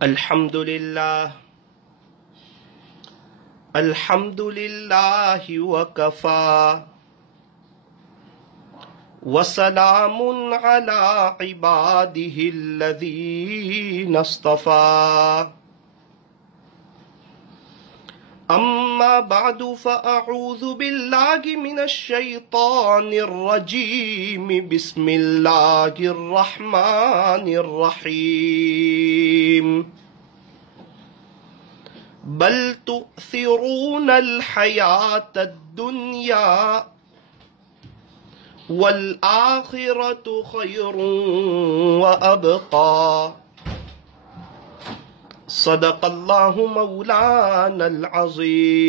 الحمد للہ وکفا وسلام علی عبادہ الذین اصطفى اما بعد فاعوذ باللہ من الشیطان الرجیم بسم اللہ الرحمن الرحیم بل تؤثرون الحیاة الدنیا والآخرة خیر وابقى صدق اللہ مولانا العظیم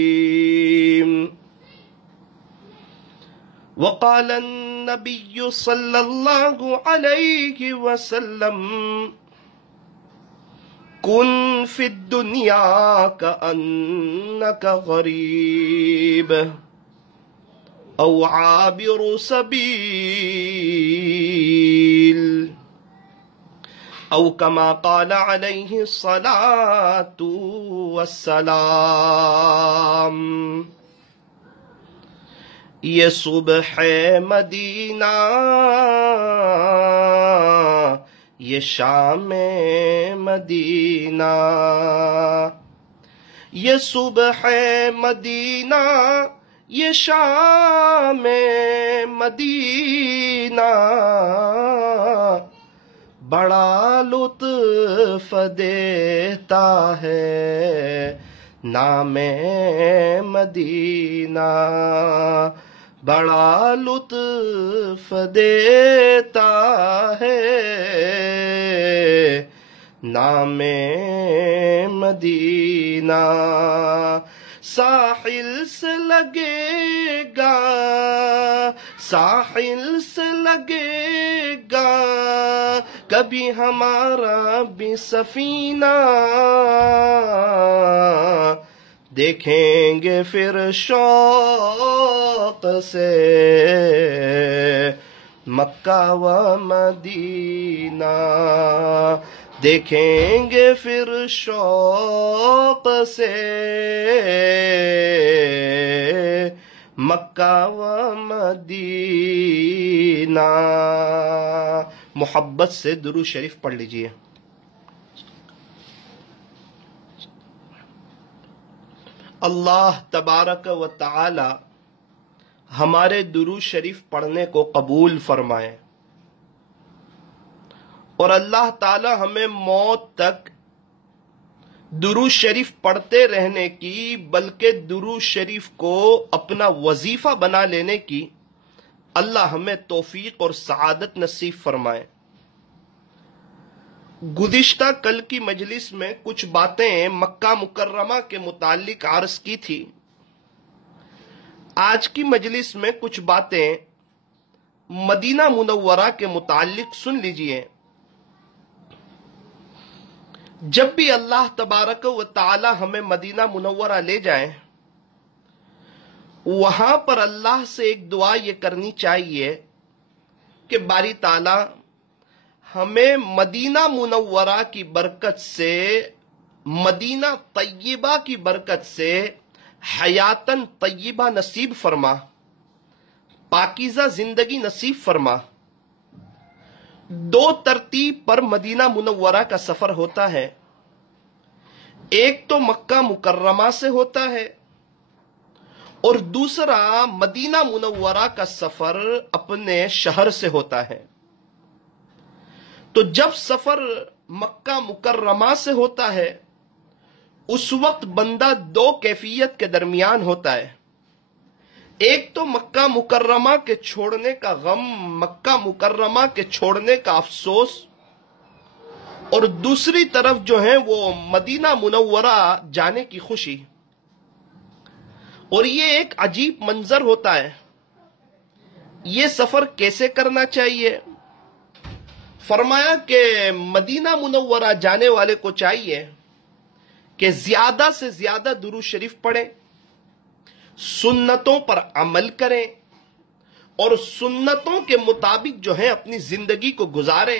وقال النبی صلی اللہ علیہ وسلم کن فی الدنیا کأنک غریب او عابر سبیل او کما قال علیہ الصلاة والسلام یہ صبح مدینہ یہ شام مدینہ یہ صبح مدینہ یہ شام مدینہ بڑا لطف دیتا ہے نام مدینہ بڑا لطف دیتا ہے نام مدینہ ساحل سے لگے گا ساحل سے لگے گا کبھی ہمارا بھی سفینہ دیکھیں گے پھر شوق سے مکہ و مدینہ دیکھیں گے پھر شوق سے مکہ و مدینہ۔ محبت سے درود شریف پڑھ لیجئے۔ اللہ تبارک و تعالی ہمارے درود شریف پڑھنے کو قبول فرمائے، اور اللہ تعالی ہمیں موت تک درود شریف پڑھتے رہنے کی، بلکہ درود شریف کو اپنا وظیفہ بنا لینے کی اللہ ہمیں توفیق اور سعادت نصیب فرمائے۔ گزشتہ کل کی مجلس میں کچھ باتیں مکہ مکرمہ کے متعلق عرض کی تھی۔ آج کی مجلس میں کچھ باتیں مدینہ منورہ کے متعلق سن لیجئے۔ جب بھی اللہ تبارک و تعالی ہمیں مدینہ منورہ لے جائیں، وہاں پر اللہ سے ایک دعا یہ کرنی چاہیے کہ باری تعالی ہمیں مدینہ منورہ کی برکت سے، مدینہ طیبہ کی برکت سے حیاتاً طیبہ نصیب فرما، پاکیزہ زندگی نصیب فرما۔ دو ترتیب پر مدینہ منورہ کا سفر ہوتا ہے، ایک تو مکہ مکرمہ سے ہوتا ہے، اور دوسرا مدینہ منورہ کا سفر اپنے شہر سے ہوتا ہے۔ تو جب سفر مکہ مکرمہ سے ہوتا ہے، اس وقت بندہ دو کیفیت کے درمیان ہوتا ہے۔ ایک تو مکہ مکرمہ کے چھوڑنے کا غم، مکہ مکرمہ کے چھوڑنے کا افسوس، اور دوسری طرف جو ہے وہ مدینہ منورہ جانے کی خوشی۔ اور یہ ایک عجیب منظر ہوتا ہے۔ یہ سفر کیسے کرنا چاہیے؟ فرمایا کہ مدینہ منورہ جانے والے کو چاہیے کہ زیادہ سے زیادہ درود شریف پڑھیں، سنتوں پر عمل کریں، اور سنتوں کے مطابق جو ہے اپنی زندگی کو گزاریں۔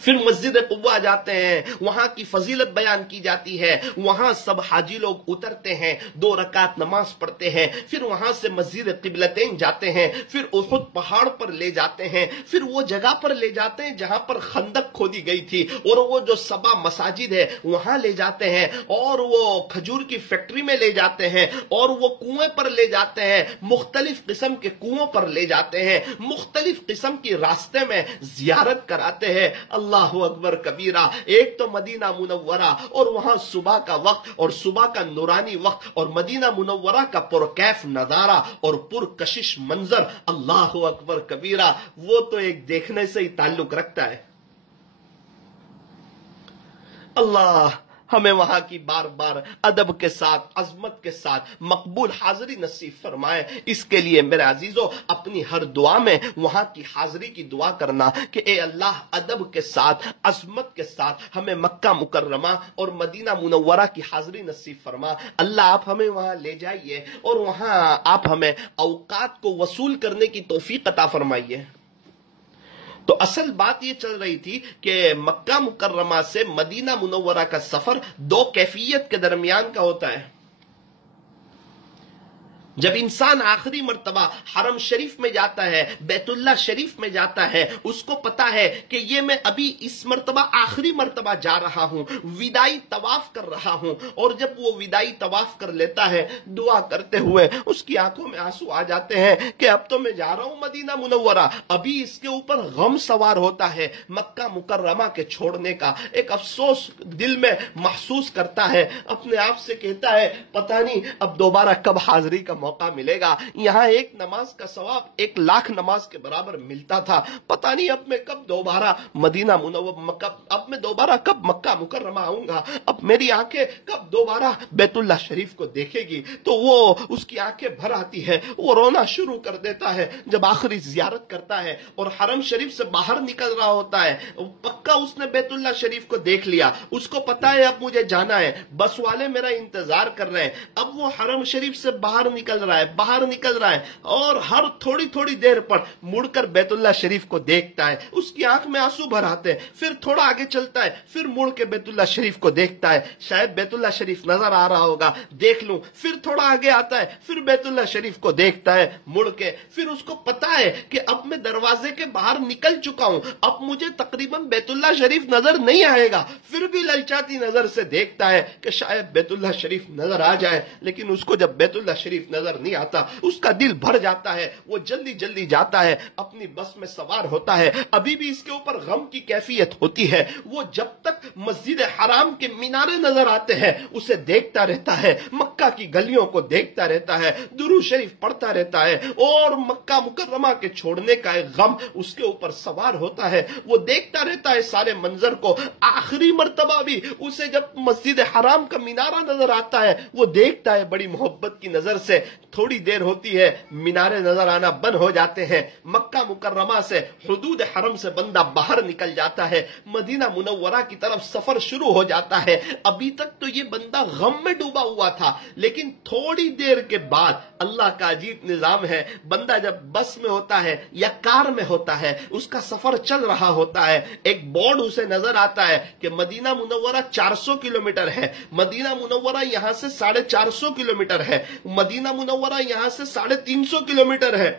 پھر مسجد قباء جاتے ہیں، وہاں کی فضیلت بیان کی جاتی ہے، وہاں سب حاجی لوگ اترتے ہیں، 2 رکعت نماز پڑھتے ہیں، پھر وہاں سے مسجد قبلتین جاتے ہیں، پھر احد پہاڑ پر لے جاتے ہیں، پھر وہ جگہ پر لے جاتے ہیں جہاں پر خندق کھودی گئی تھی، اور وہ جو 7 مساجد ہے وہاں لے جاتے ہیں، اور وہ کھجور کی فیکٹری میں لے جاتے ہیں، اور وہ کنویں پر لے جاتے ہیں، مختلف قسم کے کنووں پر لے جاتے ہیں، مختلف قسم کی راستے میں زیارت کراتے ہیں۔ اللہ اکبر کبیرہ۔ ایک تو مدینہ منورہ اور وہاں صبح کا وقت اور صبح کا نورانی وقت اور مدینہ منورہ کا پرکیف نظارہ اور پرکشش منظر، اللہ اکبر کبیرہ، وہ تو ایک دیکھنے سے ہی تعلق رکھتا ہے۔ اللہ ہمیں وہاں کی بار بار ادب کے ساتھ، عظمت کے ساتھ مقبول حاضری نصیب فرمائے۔ اس کے لیے میرے عزیزو اپنی ہر دعا میں وہاں کی حاضری کی دعا کرنا کہ اے اللہ ادب کے ساتھ، عظمت کے ساتھ ہمیں مکہ مکرمہ اور مدینہ منورہ کی حاضری نصیب فرما۔ اللہ آپ ہمیں وہاں لے جائیے اور وہاں آپ ہمیں اوقات کو وصول کرنے کی توفیق عطا فرمائیے۔ تو اصل بات یہ چل رہی تھی کہ مکہ مکرمہ سے مدینہ منورہ کا سفر 2 کیفیت کے درمیان کا ہوتا ہے۔ جب انسان آخری مرتبہ حرم شریف میں جاتا ہے، بیت اللہ شریف میں جاتا ہے، اس کو پتا ہے کہ یہ میں ابھی اس مرتبہ آخری مرتبہ جا رہا ہوں، وداعی طواف کر رہا ہوں، اور جب وہ وداعی طواف کر لیتا ہے دعا کرتے ہوئے اس کی آنکھوں میں آنسو آ جاتے ہیں کہ اب تو میں جا رہا ہوں مدینہ منورہ۔ ابھی اس کے اوپر غم سوار ہوتا ہے مکہ مکرمہ کے چھوڑنے کا، ایک افسوس دل میں محسوس کرتا ہے، اپنے آپ سے کہتا ہے پتہ نہیں اب دوبارہ کب حاضری کا موقع ملے گا۔ یہاں ایک نماز کا ثواب 1,00,000 نماز کے برابر ملتا تھا، پتہ نہیں اب میں کب دوبارہ مدینہ منورہ، اب میں دوبارہ کب مکہ مکرمہ آؤں گا، اب میری آنکھیں کب دوبارہ بیت اللہ شریف کو دیکھے گی۔ تو وہ اس کی آنکھیں بھر آتی ہے، وہ رونا شروع کر دیتا ہے جب آخری زیارت کرتا ہے اور حرم شریف سے باہر نکل رہا ہوتا ہے۔ پکا اس نے بیت اللہ شریف کو دیکھ لیا، اس کو پتا ہے اب مجھے جانا ہے، بس والے میرا انتظار کر رہے ہیں۔ اب وہ حرم شریف سے باہر نکل رہا ہے اور ہر تھوڑی تھوڑی دیر پر مڑ کر بیت اللہ شریف کو دیکھتا ہے، اس کی آنکھ میں آنسو بھر آتے ہیں، پھر تھوڑا آگے چلتا ہے، پھر مڑ کے بیت اللہ شریف کو دیکھتا ہے، شاید بیت اللہ شریف نظر آ رہا ہوگا، دیکھ لوں، پھر تھوڑا آگے آتا ہے، پھر بیت اللہ شریف کو دیکھتا ہے مڑ کے، پھر اس کو پتا ہے کہ اب میں دروازے کے باہر نکل چکا ہوں، اب مجھے تقریباً بیت اللہ شریف نظر نہیں آئے گا، پھر بھی للچاتی نظر سے دیکھتا ہے کہ شاید بیت اللہ شریف نظر آ جائے، لیکن اس کو جب بیت اللہ شریف نظر نہیں آتا اس کا دل بھر جاتا ہے، وہ جلدی جلدی جاتا ہے، اپنی بس میں سوار ہوتا ہے، ابھی بھی اس کے اوپر غم کی کیفیت ہوتی ہے، وہ جب تک مسجد حرام کے مینارے نظر آتے ہیں اسے دیکھتا رہتا ہے، مکہ کی گلیوں کو دیکھتا رہتا ہے، درود شریف پڑھتا رہتا ہے، اور مکہ مکرمہ کے چھوڑنے کا ایک غم اس کے اوپر سوار ہوتا ہے، وہ دیکھتا رہتا ہے سارے منظر کو۔ آخری مرتبہ بھی اسے جب مسجد حرام کا مینارہ نظر آتا ہے وہ دیکھتا ہے بڑی محبت کی نظر سے، تھوڑی دیر ہوتی ہے مینارے نظر آنا بند ہو جاتے ہیں، مکہ مکرمہ سے حدود حرم سے بندہ باہر نکل جاتا ہے، مدینہ منورہ کی طرف سفر شروع ہو جاتا ہے۔ ابھی تک تو یہ بندہ غم میں ڈوبا ہوا تھا، لیکن تھوڑی دیر کے بعد اللہ کا عجیب نظام ہے، بندہ جب بس میں ہوتا ہے یا کار میں ہوتا ہے، اس کا سفر چل رہا ہوتا ہے، ایک بورڈ اسے نظر آتا ہے کہ مدینہ منورہ 400 کلومیٹر ہے، مدینہ منورہ یہاں سے 450 کلومیٹر ہے، مدینہ منورہ یہاں سے 350 کلومیٹر ہے۔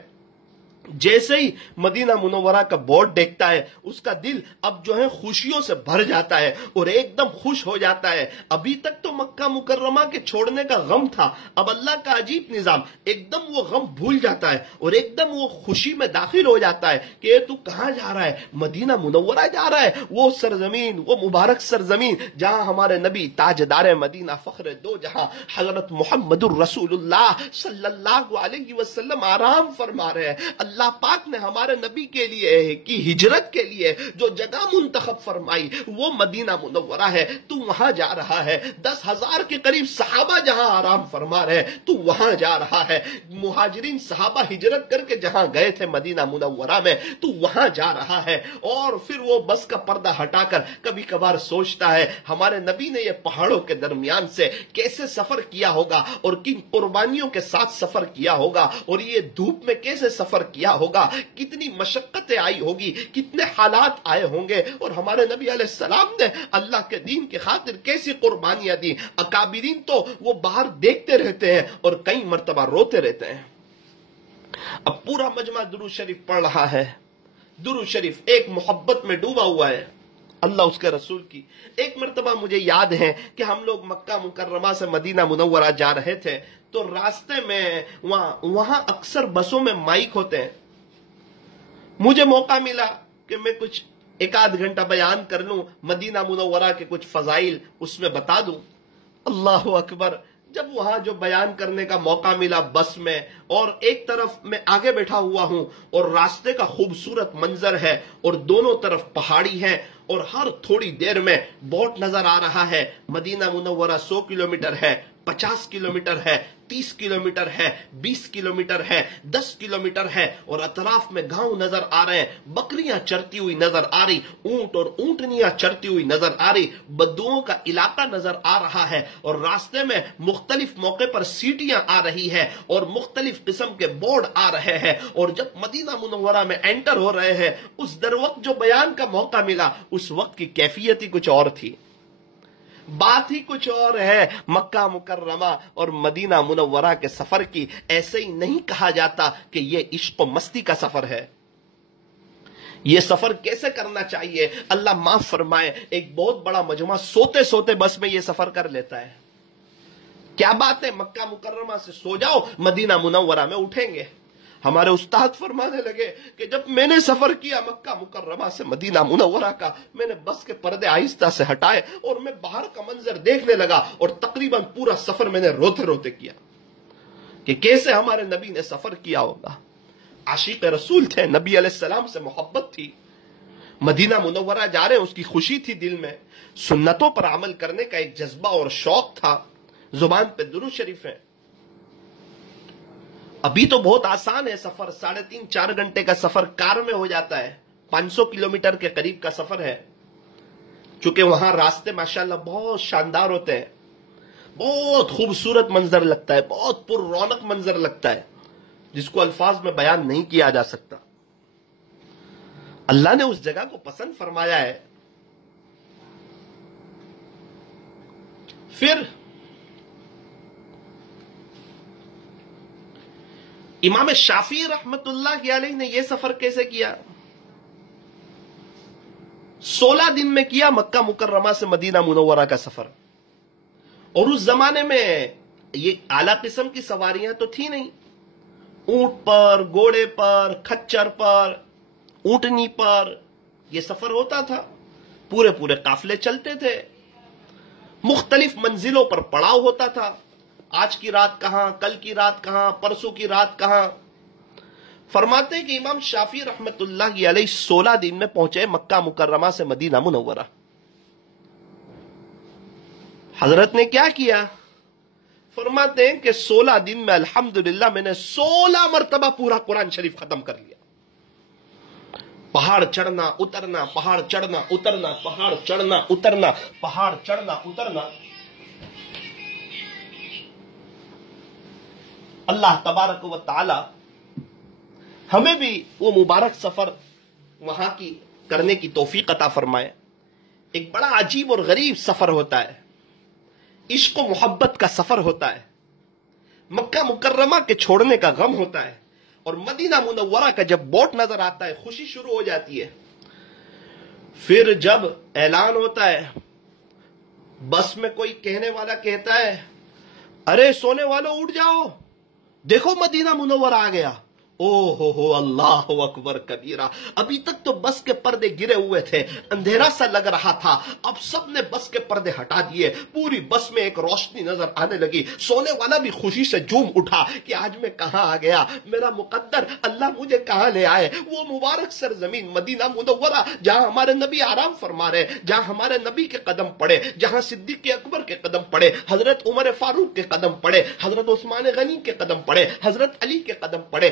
جیسے ہی مدینہ منورہ کا بورڈ دیکھتا ہے اس کا دل اب جو ہے خوشیوں سے بھر جاتا ہے اور ایک دم خوش ہو جاتا ہے۔ ابھی تک تو مکہ مکرمہ کے چھوڑنے کا غم تھا، اب اللہ کا عجیب نظام، ایک دم وہ غم بھول جاتا ہے اور ایک دم وہ خوشی میں داخل ہو جاتا ہے کہ تو کہاں جا رہا ہے؟ مدینہ منورہ جا رہا ہے، وہ سرزمین، وہ مبارک سرزمین جہاں ہمارے نبی تاجدار مدینہ فخر دو جہاں حضرت محمد الرسول اللہ صلی اللہ علیہ وسلم آرام فرما رہے ہیں۔ اللہ پاک نے ہمارے نبی کے لیے کی ہجرت کے لیے جو جگہ منتخب فرمائی وہ مدینہ منورہ ہے، تو وہاں جا رہا ہے۔ 10,000 کے قریب صحابہ جہاں آرام فرما رہے ہیں تو وہاں جا رہا ہے۔ مہاجرین صحابہ ہجرت کر کے جہاں گئے تھے مدینہ منورہ میں تو وہاں جا رہا ہے۔ اور پھر وہ بس کا پردہ ہٹا کر کبھی کبھار سوچتا ہے ہمارے نبی نے یہ پہاڑوں کے درمیان سے کیسے سفر کیا ہوگا اور کن قربانیوں کے ساتھ سفر کیا ہوگا اور یہ دھوپ میں کیسے سفر کیا کیا ہوگا، کتنی مشقتیں آئی ہوگی، کتنے حالات آئے ہوں گے، اور ہمارے نبی علیہ السلام نے اللہ کے دین کی خاطر کیسی قربانیاں دی۔ اکابرین تو وہ باہر دیکھتے رہتے ہیں اور کئی مرتبہ روتے رہتے ہیں۔ اب پورا مجمع درود شریف پڑھ رہا ہے، درود شریف ایک محبت میں ڈوبا ہوا ہے اللہ اس کے رسول کی۔ ایک مرتبہ مجھے یاد ہے کہ ہم لوگ مکہ مکرمہ سے مدینہ منورہ جا رہے تھے، تو راستے میں وہاں اکثر بسوں میں مائک ہوتے ہیں۔ مجھے موقع ملا کہ میں کچھ ایک آدھ گھنٹہ بیان کر لوں، مدینہ منورہ کے کچھ فضائل اس میں بتا دوں۔ اللہ اکبر، جب وہاں جو بیان کرنے کا موقع ملا بس میں، اور ایک طرف میں آگے بیٹھا ہوا ہوں اور راستے کا خوبصورت منظر ہے اور دونوں طرف پہاڑی ہے، اور ہر تھوڑی دیر میں بوٹ نظر آ رہا ہے۔ مدینہ منورہ 100 کلومیٹر ہے، 50 کلومیٹر ہے، 30 کلومیٹر ہے، 20 کلومیٹر ہے، 10 کلومیٹر ہے، اور اطراف میں گاؤں نظر آ رہے ہیں، بکریاں چرتی ہوئی نظر آ رہی، اونٹ اور اونٹنیاں چرتی ہوئی نظر آ رہی، بدوؤں کا علاقہ نظر آ رہا ہے، اور راستے میں مختلف موقع پر سیٹیاں آ رہی ہے اور مختلف قسم کے بورڈ آ رہے ہیں۔ اور جب مدینہ منورہ میں انٹر ہو رہے ہیں، اس در وقت جو بیان کا موقع ملا، اس وقت کی کیفیت ہی کچھ اور تھی، بات ہی کچھ اور ہے۔ مکہ مکرمہ اور مدینہ منورہ کے سفر کی ایسے ہی نہیں کہا جاتا کہ یہ عشق و مستی کا سفر ہے۔ یہ سفر کیسے کرنا چاہیے، اللہ معاف فرمائے، ایک بہت بڑا مجمع سوتے سوتے بس میں یہ سفر کر لیتا ہے۔ کیا بات ہے، مکہ مکرمہ سے سو جاؤ، مدینہ منورہ میں اٹھیں گے۔ ہمارے استاد فرمانے لگے کہ جب میں نے سفر کیا مکہ مکرمہ سے مدینہ منورہ کا، میں نے بس کے پردے آہستہ سے ہٹائے اور میں باہر کا منظر دیکھنے لگا، اور تقریباً پورا سفر میں نے روتے روتے کیا کہ کیسے ہمارے نبی نے سفر کیا ہوگا۔ عاشق رسول تھے، نبی علیہ السلام سے محبت تھی، مدینہ منورہ جا رہے ہیں، اس کی خوشی تھی دل میں، سنتوں پر عمل کرنے کا ایک جذبہ اور شوق تھا، زبان پہ درود شریف ہے۔ ابھی تو بہت آسان ہے سفر، 3.5-4 گھنٹے کا سفر کار میں ہو جاتا ہے، 500 کلومیٹر کے قریب کا سفر ہے۔ چونکہ وہاں راستے ماشاءاللہ بہت شاندار ہوتے ہیں، بہت خوبصورت منظر لگتا ہے، بہت پر رونق منظر لگتا ہے، جس کو الفاظ میں بیان نہیں کیا جا سکتا۔ اللہ نے اس جگہ کو پسند فرمایا ہے۔ پھر امام شافعی رحمت اللہ علیہ نے یہ سفر کیسے کیا؟ 16 دن میں کیا مکہ مکرمہ سے مدینہ منورہ کا سفر۔ اور اس زمانے میں یہ اعلیٰ قسم کی سواریاں تو تھی نہیں، اونٹ پر، گھوڑے پر، کھچر پر، اونٹنی پر یہ سفر ہوتا تھا، پورے پورے قافلے چلتے تھے، مختلف منزلوں پر پڑاؤ ہوتا تھا، آج کی رات کہاں، کل کی رات کہاں، پرسوں کی رات کہاں۔ فرماتے ہیں کہ امام شافعی رحمت اللہ علیہ 16 دن میں پہنچے مکہ مکرمہ سے مدینہ منورہ۔ حضرت نے کیا کیا؟ فرماتے ہیں کہ 16 دن میں الحمدللہ میں نے 16 مرتبہ پورا قرآن شریف ختم کر لیا۔ پہاڑ چڑھنا اترنا، پہاڑ چڑھنا اترنا، پہاڑ چڑھنا اترنا، پہاڑ چڑھنا اترنا۔ اللہ تبارک و تعالی ہمیں بھی وہ مبارک سفر وہاں کی کرنے کی توفیق عطا فرمائے۔ ایک بڑا عجیب اور غریب سفر ہوتا ہے، عشق و محبت کا سفر ہوتا ہے، مکہ مکرمہ کے چھوڑنے کا غم ہوتا ہے، اور مدینہ منورہ کا جب بوٹ نظر آتا ہے خوشی شروع ہو جاتی ہے۔ پھر جب اعلان ہوتا ہے، بس میں کوئی کہنے والا کہتا ہے، ارے سونے والوں اٹھ جاؤ، دیکھو مدینہ منورہ آ گیا۔ او ہو اللہ اکبر کبیرہ۔ ابھی تک تو بس کے پردے گرے ہوئے تھے، اندھیرا سا لگ رہا تھا، اب سب نے بس کے پردے ہٹا دیے، پوری بس میں ایک روشنی نظر آنے لگی۔ سونے والا بھی خوشی سے جھوم اٹھا کہ آج میں کہاں آ گیا، میرا مقدر اللہ مجھے کہاں لے آئے، وہ مبارک سرزمین مدینہ منورہ جہاں ہمارے نبی آرام فرما رہے، جہاں ہمارے نبی کے قدم پڑے، جہاں صدیق اکبر کے قدم پڑے، حضرت عمر فاروق کے قدم پڑے، حضرت عثمان غنی کے قدم پڑے، حضرت علی کے قدم پڑے،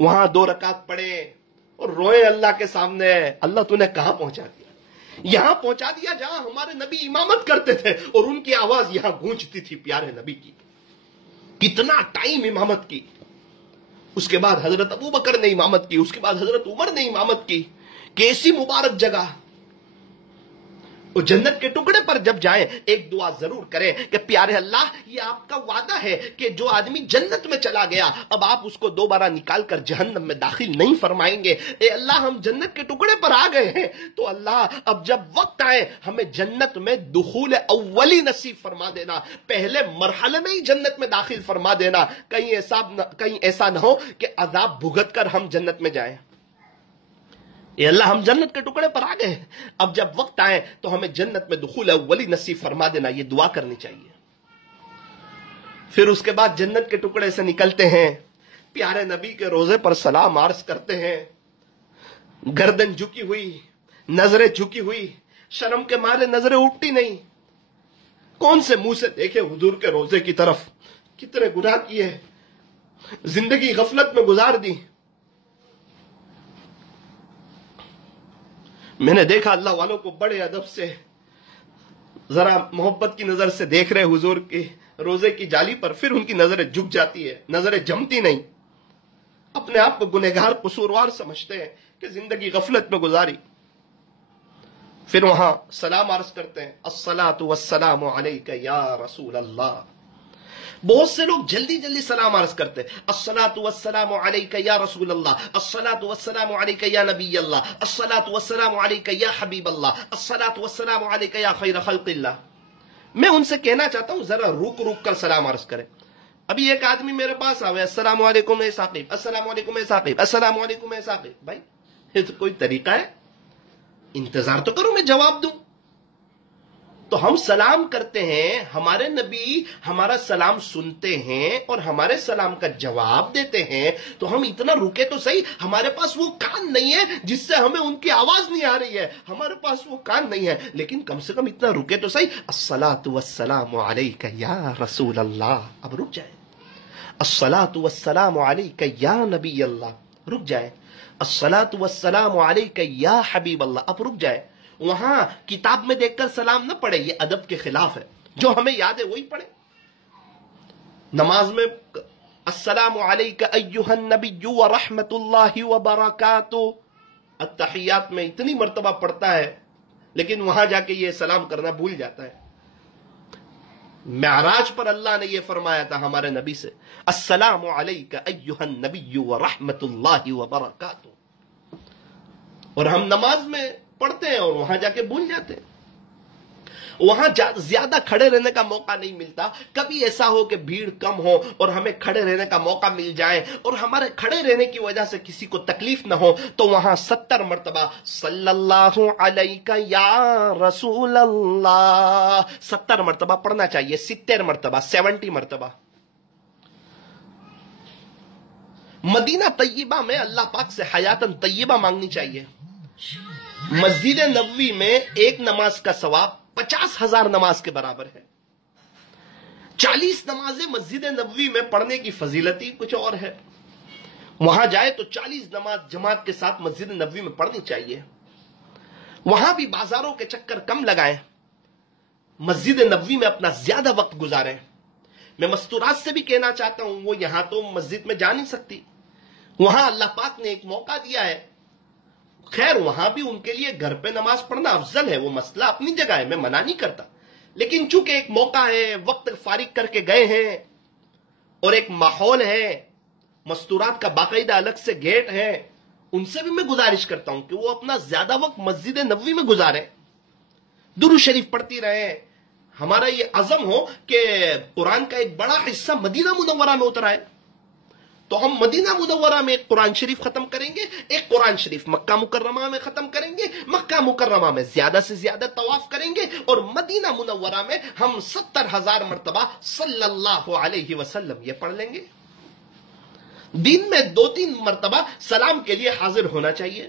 وہاں 2 رکعت پڑھے اور روئے اللہ کے سامنے، اللہ تو نے کہاں پہنچا دیا؟ یہاں پہنچا دیا جہاں ہمارے نبی امامت کرتے تھے اور ان کی آواز یہاں گونجتی تھی پیارے نبی کی. کتنا ٹائم امامت کی. اس کے بعد حضرت ابو بکر نے امامت کی، اس کے بعد حضرت عمر نے امامت کی. کیسی مبارک جگہ. وہ جنت کے ٹکڑے پر جب جائیں ایک دعا ضرور کریں کہ پیارے اللہ یہ آپ کا وعدہ ہے کہ جو آدمی جنت میں چلا گیا اب آپ اس کو دوبارہ نکال کر جہنم میں داخل نہیں فرمائیں گے. اے اللہ ہم جنت کے ٹکڑے پر آ گئے ہیں تو اللہ اب جب وقت آئے ہمیں جنت میں دخول اولی نصیب فرما دینا، پہلے مرحلے میں ہی جنت میں داخل فرما دینا. کہیں ایسا نہ ہو کہ عذاب بھگت کر ہم جنت میں جائیں. اے اللہ ہم جنت کے ٹکڑے پر آ گئے، اب جب وقت آئے تو ہمیں جنت میں دخول اولی نصیب فرما دینا. یہ دعا کرنی چاہیے. پھر اس کے بعد جنت کے ٹکڑے سے نکلتے ہیں، پیارے نبی کے روزے پر سلام عرض کرتے ہیں. گردن جھکی ہوئی، نظریں جھکی ہوئی، شرم کے مارے نظریں اٹھتی نہیں. کون سے منہ سے دیکھے حضور کے روزے کی طرف؟ کتنے گناہ کیے، زندگی غفلت میں گزار دی. میں نے دیکھا اللہ والوں کو بڑے ادب سے ذرا محبت کی نظر سے دیکھ رہے حضور کے روزے کی جالی پر، پھر ان کی نظریں جھک جاتی ہے، نظریں جمتی نہیں. اپنے آپ کو گنہگار قصوروار سمجھتے ہیں کہ زندگی غفلت میں گزاری. پھر وہاں سلام عرض کرتے ہیں، الصلاۃ والسلام علیک یا رسول اللہ. بہت سے لوگ جلدی جلدی سلام عرض کرتے، الصلاۃ والسلام علیک یا رسول اللہ، الصلاۃ والسلام علیک یا نبی اللہ، الصلاۃ والسلام علیک یا حبیب اللہ، الصلاۃ والسلام علیک یا خیر خلق اللہ. میں ان سے کہنا چاہتا ہوں ذرا رک رک کر سلام عرض کریں. ابھی ایک آدمی میرے پاس آوے، السلام علیکم اے ثاقب، السلام علیکم اے ثاقب، السلام علیکم اے ثاقب. بھائی یہ تو کوئی طریقہ ہے؟ انتظار تو کرو میں جواب دوں. تو ہم سلام کرتے ہیں، ہمارے نبی ہمارا سلام سنتے ہیں اور ہمارے سلام کا جواب دیتے ہیں، تو ہم اتنا رکے تو صحیح. ہمارے پاس وہ کان نہیں ہے جس سے ہمیں ان کی آواز نہیں آ رہی ہے، ہمارے پاس وہ کان نہیں ہے، لیکن کم سے کم اتنا رکے تو صحیح. الصلاۃ والسلام علیک یا رسول اللہ. اب رک جائیں. الصلاۃ والسلام علیک یا نبی اللہ. رک جائیں. الصلاۃ والسلام علیک یا حبیب اللہ. اب رک جائیں. وہاں کتاب میں دیکھ کر سلام نہ پڑھے، یہ ادب کے خلاف ہے. جو ہمیں یاد ہے وہی پڑھے. نماز میں السلام علیک ایھا النبی ورحمۃ اللہ وبرکاتہ التحیات میں اتنی مرتبہ پڑھتا ہے، لیکن وہاں جا کے یہ سلام کرنا بھول جاتا ہے. معراج پر اللہ نے یہ فرمایا تھا ہمارے نبی سے، السلام علیک ایھا النبی ورحمۃ اللہ وبرکاتہ. اور ہم نماز میں پڑھتے ہیں اور وہاں جا کے بھول جاتے ہیں. وہاں زیادہ کھڑے رہنے کا موقع نہیں ملتا. کبھی ایسا ہو کہ بھیڑ کم ہو اور ہمیں کھڑے رہنے کا موقع مل جائے اور ہمارے کھڑے رہنے کی وجہ سے کسی کو تکلیف نہ ہو، تو وہاں 70 مرتبہ صلی اللہ علیہ یا رسول اللہ 70 مرتبہ پڑھنا چاہیے. 70 مرتبہ، 70 مرتبہ. مدینہ طیبہ میں اللہ پاک سے حیاتن طیبہ مانگنی چاہیے. مسجد نبوی میں ایک نماز کا ثواب 50,000 نماز کے برابر ہے. 40 نمازیں مسجد نبوی میں پڑھنے کی فضیلت ہی کچھ اور ہے. وہاں جائے تو 40 نماز جماعت کے ساتھ مسجد نبوی میں پڑھنی چاہیے. وہاں بھی بازاروں کے چکر کم لگائیں، مسجد نبوی میں اپنا زیادہ وقت گزاریں. میں مستورات سے بھی کہنا چاہتا ہوں، وہ یہاں تو مسجد میں جا نہیں سکتی، وہاں اللہ پاک نے ایک موقع دیا ہے. خیر وہاں بھی ان کے لیے گھر پہ نماز پڑھنا افضل ہے، وہ مسئلہ اپنی جگہ ہے، میں منع نہیں کرتا. لیکن چونکہ ایک موقع ہے، وقت فارغ کر کے گئے ہیں اور ایک ماحول ہے، مستورات کا باقاعدہ الگ سے گیٹ ہے، ان سے بھی میں گزارش کرتا ہوں کہ وہ اپنا زیادہ وقت مسجد نبوی میں گزاریں، درود شریف پڑھتی رہیں. ہمارا یہ عزم ہو کہ قرآن کا ایک بڑا حصہ مدینہ منورہ میں اترا ہے، تو ہم مدینہ منورہ میں ایک قرآن شریف ختم کریں گے، ایک قرآن شریف مکہ مکرمہ میں ختم کریں گے، مکہ مکرمہ میں زیادہ سے زیادہ طواف کریں گے، اور مدینہ منورہ میں ہم 70,000 مرتبہ صلی اللہ علیہ وسلم یہ پڑھ لیں گے. دن میں 2-3 مرتبہ سلام کے لیے حاضر ہونا چاہیے.